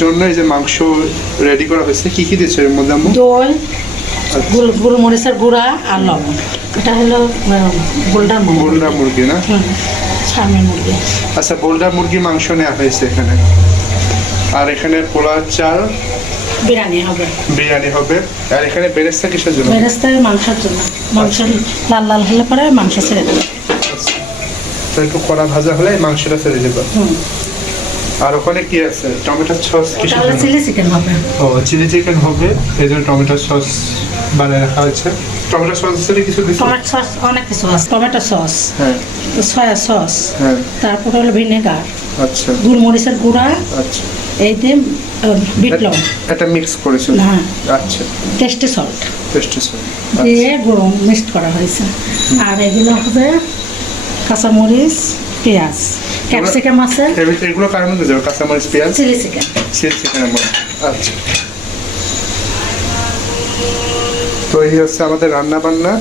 জন্য এই যে মাংস রেডি করা হয়েছে। কি কি দিচ্ছ এর মধ্যে? দই, গোলমরিচের গুঁড়া আর লবণ। এটা হলো বোল্ডার মুরগি। বোল্ডার মুরগি না? ফার্মের মুরগি। আচ্ছা, বোল্ডার মুরগি মাংস নেওয়া হয়েছে এখানে। আর এখানে পোলার চাল, বিরিয়ানি হবে। আর এখানে বেরেস্তা কিসের জন্য? বেরেস্তা মাংসের জন্য। মাংস লাল লাল হলে পরে মাংস ছেড়ে দেবে। তো একটু কড়া ভাজা হলে মাংসটা ছেড়ে দেবে। আর ওখানে কি আছে? টমেটো সস কিসের জন্য? চিলি চিকেন হবে। ও, চিলি চিকেন হবে, এই জন্য টমেটো সস বানিয়ে রাখা হয়েছে। টমেটো সস হিসেবে কিছু দিচ্ছি? টমেটো সস অনেক কিছু আছে। টমেটো সস, হ্যাঁ, সয়া সস, হ্যাঁ, তারপরে হলো ভিনেগার, আচ্ছা, গোলমরিচের গুঁড়া, আচ্ছা, এই দিয়ে বিট লবণ, এটা মিক্স করেছো? হ্যাঁ, আচ্ছা, টেস্টি সল্ট টেস্টি সস দিয়ে মিক্সড করা হয়েছে। আর এগুলো হবে কাঁচামরিচ, পেঁয়াজ, ক্যাপসিকাম আছে। এগুলো কার মধ্যে যাবে? কাঁচামরিচ, পেঁয়াজ, চিলি চিকেন। চিলি চিকেনের মধ্যে। আচ্ছা, তো এই হচ্ছে আমাদের রান্না বান্না।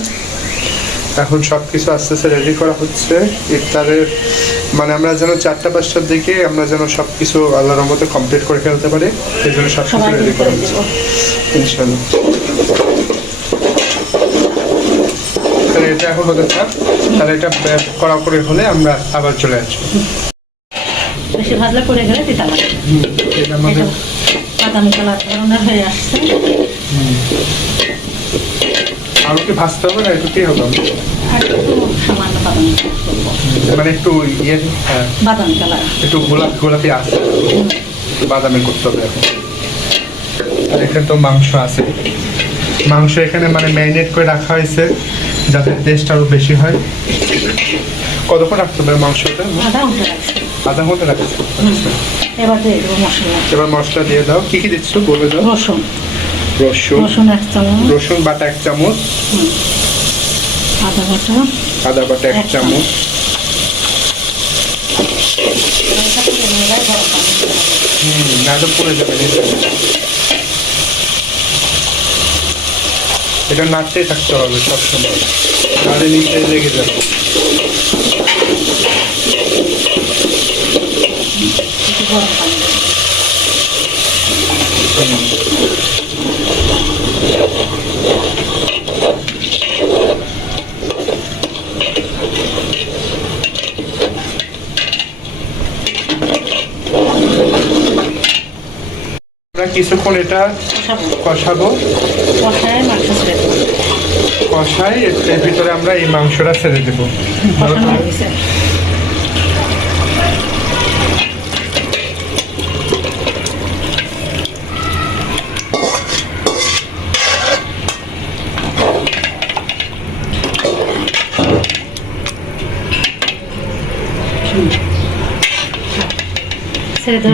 এখন সব কিছু আস্তে আস্তে রেডি করা হচ্ছে ইফতারের, মানে আমরা যেন 4টা-5টার দিকে আমরা যেন সব কিছু আল্লাহর রহমতে কমপ্লিট করে ফেলতে পারি, এই জন্য সব কিছু রেডি করা হচ্ছে ইনশাল্লাহ। তাহলে এটা এখন হতে থাক, তাহলে এটা করা করে হলে আমরা আবার চলে আসবো। বেশি ভাজলে পড়ে গেলে তিতা লাগে। এটা আমাদের বাদামি কালার ধরনের হয়ে আসছে। আরো কি ভাজতে হবে না? একটু কি হবে? আর একটু সামান্য বাদামি করবো। মানে একটু ইয়ে, হ্যাঁ, বাদামি কালার, একটু গোলাপি আছে, বাদামি করতে হবে এখন। আর এখানে তো মাংস আছে, মাংস এখানে মানে ম্যারিনেট করে রাখা হয়েছে যাতে টেস্ট আরো বেশি হয়। কতক্ষণ রাখতে হবে মাংসটা? আধা ঘন্টা আধা ঘন্টা রাখছি। রাখছি। এবার দিয়ে দেবো মশলা। এবার মশলা দিয়ে দাও। কি কি দিচ্ছ বলে দাও। রসুন, রসুন, রসুন 1 চামচ, রসুন বাটা 1 চামচ, আদা বাটা, আদা বাটা 1 চামচ। না তো পড়ে যাবে, এটা নাড়তেই থাকতে হবে সবসময়, নাড়ে নিচে লেগে যাবে। কিছুক্ষণ এটা কষাবো, কষাই এর ভিতরে আমরা এই মাংসটা ছেড়ে দেবো।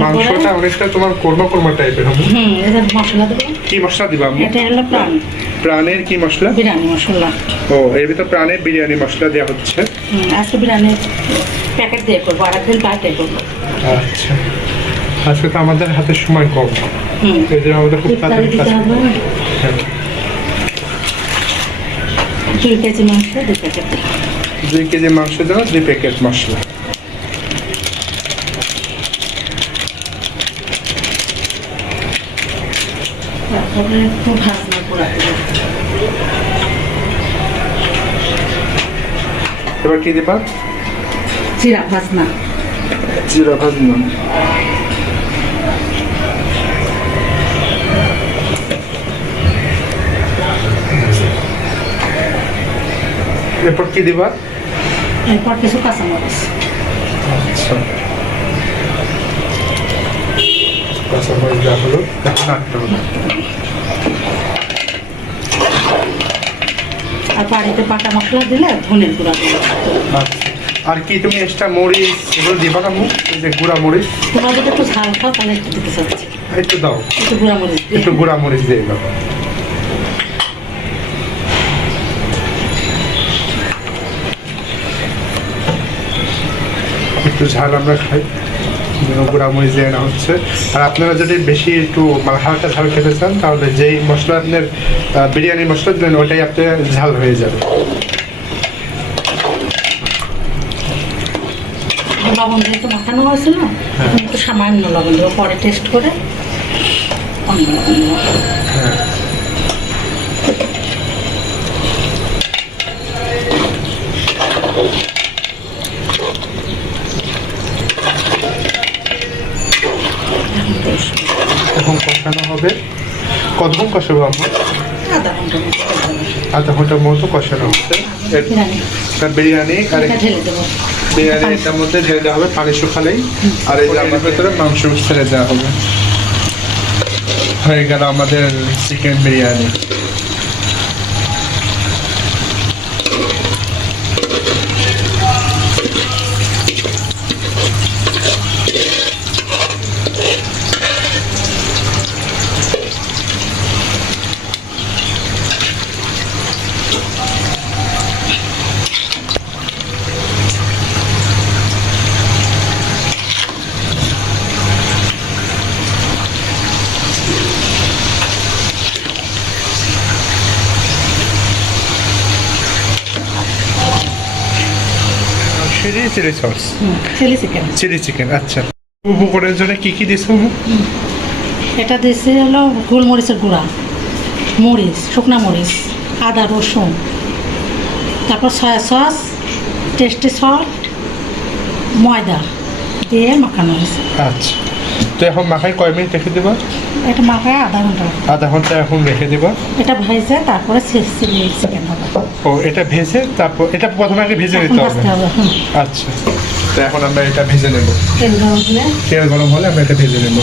মাংসটা অনেকটা তোমার কোরমা টাইপের হবে। মশলা দেবো। কি মশলা দিবা? এটা হলো প্রাণ, প্রাণের কি মশলা? বিরিয়ানি মশলা। ও, এর ভিতর প্রাণের বিরিয়ানি মশলা দেওয়া হচ্ছে। আজকে বিরিয়ানির প্যাকেট দিয়ে করবো, আর একদিন বাইরে করবো। আচ্ছা, আজকে তো আমাদের হাতে সময় কম, এই জন্য আমাদের খুব তাড়াতাড়ি কাজ করতে হবে। 2 কেজি মাংস 2 প্যাকেট। 2 কেজি মাংসের জন্য 2 প্যাকেট মশলা। তারপরে একটু ভাজনা পোড়া দেবো। এবার কি দিবা? জিরা ভাজনা। জিরা ভাজনা। এরপর কি দিবা? এরপর কিছু কাঁচামরিচ। আচ্ছা, কাঁচামরিচ দেওয়া হলো, এখন নাড়তে হবে। আর বাড়িতে পাকা মশলা দিলে ধনের গুঁড়া দিলে। আর কি তুমি এক্সট্রা মরিচ এগুলো দিবা না? এই যে গুঁড়া মরিচ, তোমার যদি একটু ঝাল খাও তাহলে একটু দিতে চাচ্ছি। একটু দাও, একটু গুঁড়া মরিচ দিয়ে। একটু গুঁড়া মরিচ দিয়ে দাও। একটু ঝাল আমরা খাই, গুঁড়া মরিচ দিয়ে না হচ্ছে। আর আপনারা যদি বেশি একটু মানে হালকা ঝাল খেতে চান তাহলে যেই মশলা আপনার বিরিয়ানি মশলা দিলেন ওটাই আপনার ঝাল হয়ে যাবে। লবণ যেহেতু মাখানো হয়েছে না, একটু সামান্য লবণ দেবো, পরে টেস্ট করে অনেক হ্যাঁ। এখন কষানো হবে, কতক্ষণ কষাবো আমরা? আধা ঘন্টা আধা ঘন্টার মতো কষানো হচ্ছে বিরিয়ানি বিরিয়ানি। আর এটা ঢেলে দেবো বিরিয়ানি এটার মধ্যে ঢেলে দেওয়া হবে পানি শুকালেই। আর এই যে আমার ভেতরে মাংস ছেড়ে দেওয়া হবে। হয়ে গেল আমাদের chicken biryani. Chilli sauce, chilli chicken chilli chicken. আচ্ছা, উপকরণের জন্য কি কি দিছো? এটা দিয়েছে হলো গোলমরিচের গুঁড়া, মরিচ, শুকনা মরিচ, আদা রসুন, তারপর সয়া সস, টেস্টি সল্ট, ময়দা দিয়ে মাখানো হয়েছে। আচ্ছা, তো এখন মাখায় কয় মিনিট রেখে দেবো? এটা মাখায় আধা ঘন্টা। আধা ঘন্টা এখন রেখে দেবো। এটা ভেজে তারপরে চিলি চিকেন হবে। ও, এটা ভেজে তারপর এটা প্রথমে আগে ভেজে এখন নিতে হবে? ভাজতে হবে। আচ্ছা, তো এখন আমরা এটা ভেজে নেব। তেল গরম হলে তেল গরম হলে আমরা এটা ভেজে নেব।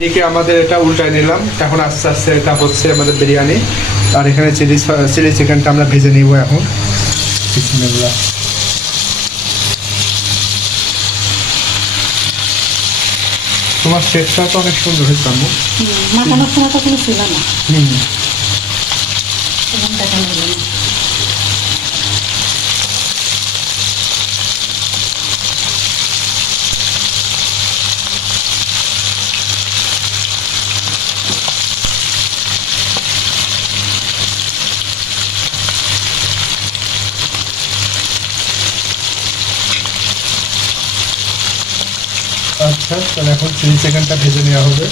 এদিকে আমাদের এটা উল্টায় নিলাম। এখন আস্তে আস্তে এটা হচ্ছে আমাদের বিরিয়ানি। আর এখানে চিলি চিকেনটা আমরা ভেজে নিব এখন। বিসমিল্লাহ। তোমার শেপটা তো অনেক সুন্দর হয়েছে আম্মু। মাখানোর সময় তো কোনো ছিল না, হুম। এখন দেখানো হলো না। আচ্ছা, তাহলে এখন চিলি চিকেনটা ভেজে নেওয়া হবে।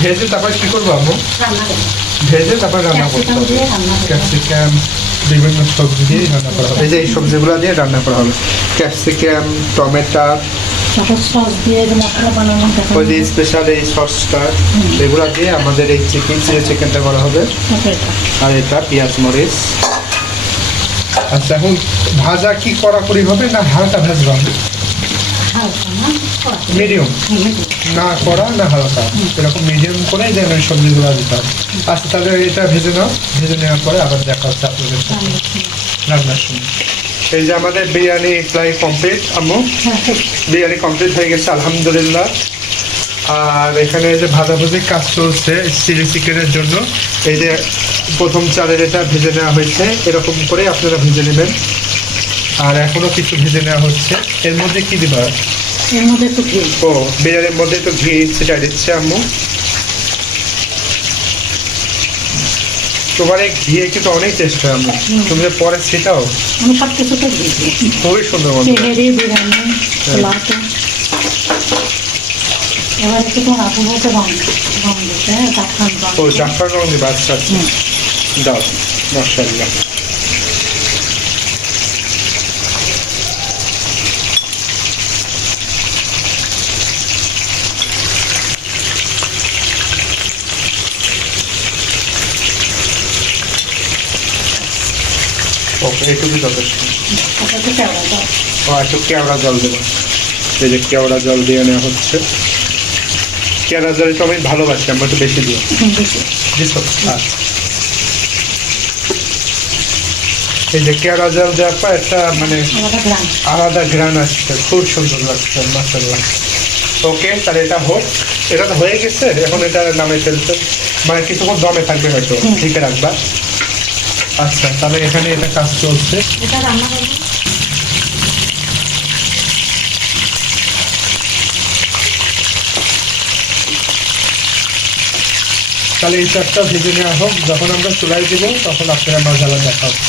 ভেজে তারপর কি করবো আম্মু? রান্না করবো ভেজে তারপর রান্না করতে ক্যাপসিকাম হবে। দিয়ে রান্না করবো। ক্যাপসিকাম, বিভিন্ন সবজি দিয়ে রান্না করা হবে। এই যে এই সবজিগুলো দিয়ে রান্না করা হবে। ক্যাপসিকাম, টমেটো, তারপর সস দিয়ে যে মশলা বানানো দেখানো ওই যে স্পেশাল এই সসটা, এগুলো দিয়ে আমাদের এই চিলি চিকেনটা করা হবে। হবে এটা। আর এটা পেঁয়াজ মরিচ। আচ্ছা, এখন ভাজা কি কড়াকড়ি হবে না হালকা ভাজবা? হালকা না কড়া। মিডিয়াম, না কড়া না হালকা, এরকম মিডিয়াম করে যেন ওই সবজিগুলো দিতে হবে। আচ্ছা, তাহলে এটা ভেজে নাও। ভেজে নেওয়ার পরে আবার দেখা হচ্ছে আপনাদের সাথে রান্নার সময়। এই যে আমাদের বিরিয়ানি প্রায় কমপ্লিট আম্মু। হ্যাঁ, ঠিক। বিরিয়ানি কমপ্লিট হয়ে গেছে আলহামদুলিল্লাহ। আর এখানে এই যে ভাজাভুজি কাজ চলছে চিলি চিকেনের জন্য। এই যে প্রথম চালের এটা ভেজে নেওয়া হয়েছে, এরকম করে আপনারা ভেজে নেবেন। আর এখনো কিছু ভেজে নেওয়া হচ্ছে। এর মধ্যে কি দিবা? এর মধ্যে একটু ঘি। ও, বিরিয়ানির মধ্যে একটু ঘি ছিটাই দিচ্ছে আম্মু। তোমার এই ঘি কিন্তু অনেক টেস্ট হয় আম্মু। তুমি যে পরে ছিটাও, আমি সব কিছুতে ঘি দিই। খুবই সুন্দর মতো। তেহেরি, বিরিয়ানি, পোলাওতে। এবার একটু তোমার আপু বলতে রং দিতে, জাফরান রং। ও, জাফরান রং দিবা? আচ্ছা আচ্ছা, দাও। মাশাআল্লাহ। ওকে, এইটুকুই যথেষ্ট। ওটা একটু কেওড়া দাও। ও, একটু কেওড়া জল দেবো। এই যে কেওড়া জল দিয়ে নেওয়া হচ্ছে। কেওড়া জল তো আমি ভালোবাসি, আমরা একটু বেশি দিই। বেশি। দিছো? আচ্ছা। এই যে কেওড়া জল দেওয়ার পর একটা মানে আলাদা গ্রাম। আলাদা ঘ্রাণ আসছে, খুব সুন্দর লাগছে মাশাআল্লাহ। ওকে, তাহলে এটা হোক। এটা তো হয়ে গেছে, এখন এটা নামে ফেলতে মানে কিছুক্ষণ দমে থাকবে হয়তো, ঢেকে রাখবা। আচ্ছা, তাহলে এখানে এটা কাজ চলছে। এটা রান্না করবো। তাহলে এই চারটা ভেজে নেওয়া হোক। যখন আমরা চুলাই দেবো তখন আপনারা মশলা দেখা হবে।